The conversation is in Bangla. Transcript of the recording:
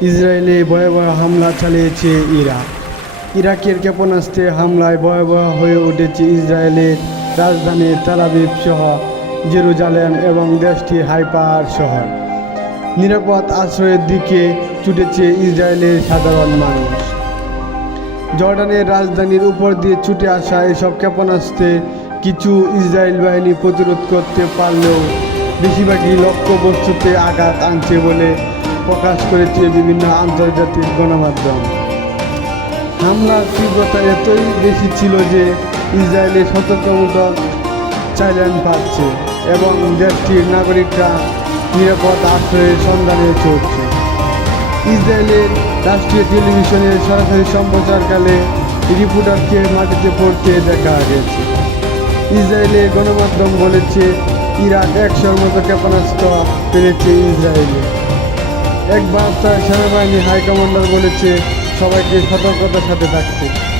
ইসরায়েলে ভয়াবহ হামলা চালিয়েছে ইরাক ইরাকের ক্ষেপণাস্ত্রে হামলায় ভয়াবহ হয়ে উঠেছে ইসরায়েলের রাজধানী তেলাবিব সহ জেরুজালেম এবং দেশটির হাইপার শহর। নিরাপদ আশ্রয়ের দিকে ছুটেছে ইসরায়েলের সাধারণ মানুষ। জর্ডানের রাজধানীর উপর দিয়ে ছুটে আসা এসব ক্ষেপণাস্ত্রে কিছু ইসরায়েল বাহিনী প্রতিরোধ করতে পারলেও বেশিরভাগই লক্ষ্যবস্তুতে আঘাত আনছে বলে প্রকাশ করেছে বিভিন্ন আন্তর্জাতিক গণমাধ্যম। হামলার তীব্রতা এতই বেশি ছিল যে ইসরায়েলের সতর্কমূলক চাইলেন পাচ্ছে এবং দেশটির নাগরিকরা নিরাপদ আশ্রয়ের সন্ধানে চলছে। ইসরায়েলের রাষ্ট্রীয় টেলিভিশনের সরাসরি সম্প্রচারকালে রিপোর্টারকে মাটিতে পড়তে দেখা গেছে। ইসরায়েলের গণমাধ্যম বলেছে, ইরাক একশোর মতো ক্ষেপণাস্ত্র পেরেছে ইসরায়েলে। এক বার্তায় সেনাবাহিনী হাইকমান্ডার বলেছে সবাইকে সতর্কতার সাথে থাকতে